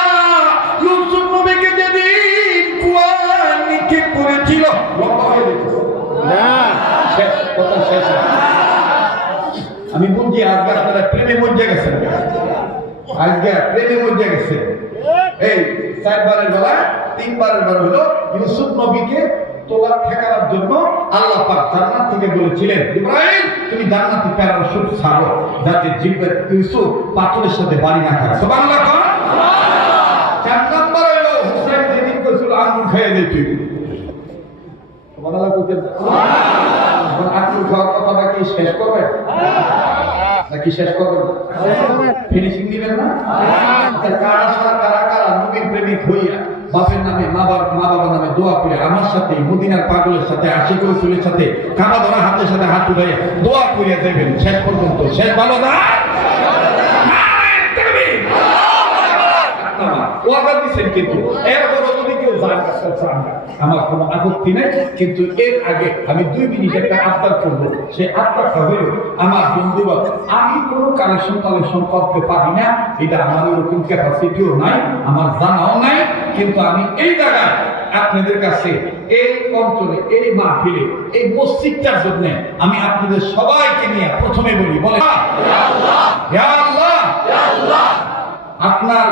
ইউসুফ নবীকে যেদিন কুয়ায় নিক্ষেপ করেছিল, শেষ কথা শেষ। আমি বলছি আজকে আপনারা প্রেমে মজে গেছেন, আজকে প্রেমে মজে গেছে। এই 4 বারের বেলা 3 বারের বার হলো ইউসুফ নবীকে তোলা ঠেকানোর জন্য আল্লাহ পাক জান্নাত থেকে বলেছিলেন, ইব্রাহিম তুমি জান্নাতি প্যারাশুট ছাড়ো, যাতে জিবরাইল ইউসুফ পাথরের সাথে বাড়ি না খায়। সুবহানাল্লাহ। 4 নাম্বার হলো হুসাইন যেদিন কইছিল আঙ্গুর খেয়ে দে তুই। সুবহানাল্লাহ কইতেন। এখন আঙ্গুর খাওয়ার কথাটা কি শেষ করবেন নাকি শেষ করবেন? ফিনিশিং দিবেন না? কারা কারা কারা নবীর প্রেমিক হইয়া বাপের নামে মা বাবার নামে দোয়া করে আমার সাথে মদিনার পাগলের সাথে আশিক রাসূলের সাথে কাবা ধরা হাতের সাথে হাত উঠাইয়া দোয়া করে দেবেন শেষ পর্যন্ত। শেষ ভালো না? ওয়াদা দিচ্ছেন, কিন্তু এরপর যদি কেউ আমার কোনো আপত্তি নেই, কিন্তু এর আগে আমি 2 মিনিট একটা আবদার করবো। সেই আবদারটা হলো, আমার বন্ধুরা, আমি কোনো কালেকশন করতে পারি না, এটা আমার ওরকম ক্যাপাসিটিও নাই, আমার জানাও নাই, কিন্তু আমি এই জায়গায় আপনাদের কাছে এই অঞ্চলে এই মাহফিলে এই মসজিদটার জন্য আমি আপনাদের সবাইকে নিয়ে প্রথমে বলি, বলে ইয়া আল্লাহ, ইয়া আল্লাহ, ইয়া আল্লাহ, আপনার